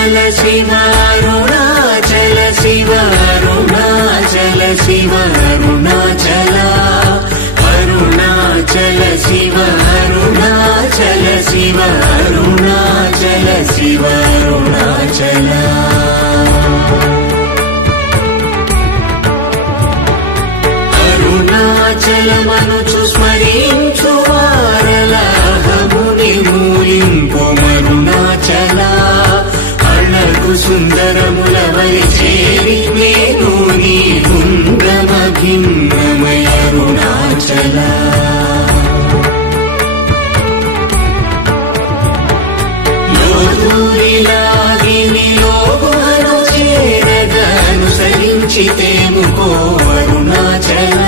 అరుణాచల శివ అరుణాచల శివ అరుణాచల శివ అరుణాచల అరుణాచల శివ అరుణాచల శివ అరుణాచల శివ అరుణాచల అరుణాచలమనుచు స్మరించు వారలాహముని మూలింపు అరుణాచల అణకు సుందరముల వలి చేరి నేను నీ గుండ్రమ భిన్నమయ అరుణాచల లోగులను చేరగనుసరించితేముకో అరుణాచల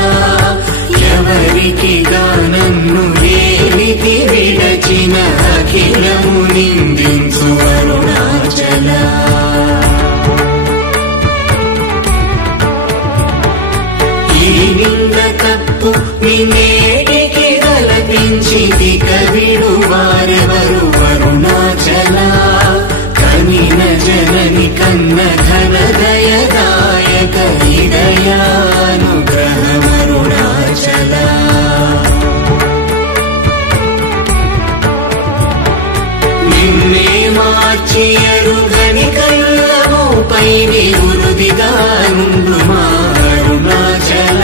ఎవరికి గానన్ను వేలికి విడచిన అఖిలము నిందించు అరుణాచల ఈ నింద తప్పు నిన్నేటికి గలపించిది కవిడు వారెవరు అరుణాచల కనిన జనని కన్న ఘన దయదాయక హృదయానుగ్రహమరుణాచల నిన్నే మార్చి ఎరుగని కళ్ళముపై నిరుదిగా నుండు మా అరుణాచల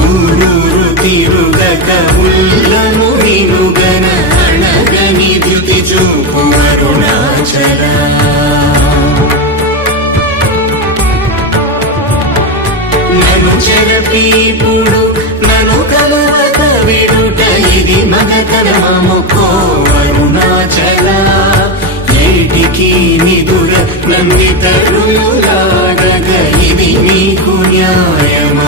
ఊరూరు తిరుగక ఉల్లము వినుగన అణగని ద్యుతి చూపు అరుణాచల నను చెరపీపుడు నను కలవక విడుట ఇది మగతరమముకో అరుణాచల ఏటికి నిదుర నందితరులాడగ ఇది నీకు న్యాయమరుణాచల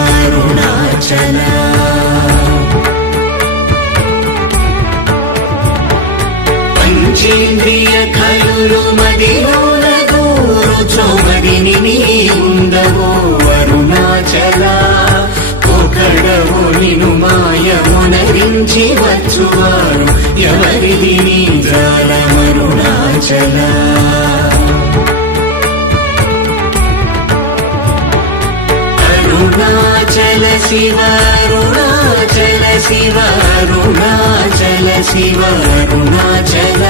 పంచేంద్రియ కలులు మదిలోన గూరుచోమదిని నీ ఉండవో అరుణాచల ఒకడవో నిను మాయమునరించి వచ్చువారు ఎవరిది నీ జాలమరుణాచల అరుణాచల శివ అరుణాచల శివ అరుణాచల శివ అరుణాచల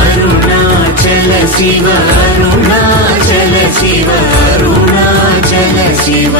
అరుణాచల శివ అరుణాచల శివ అరుణాచల శివ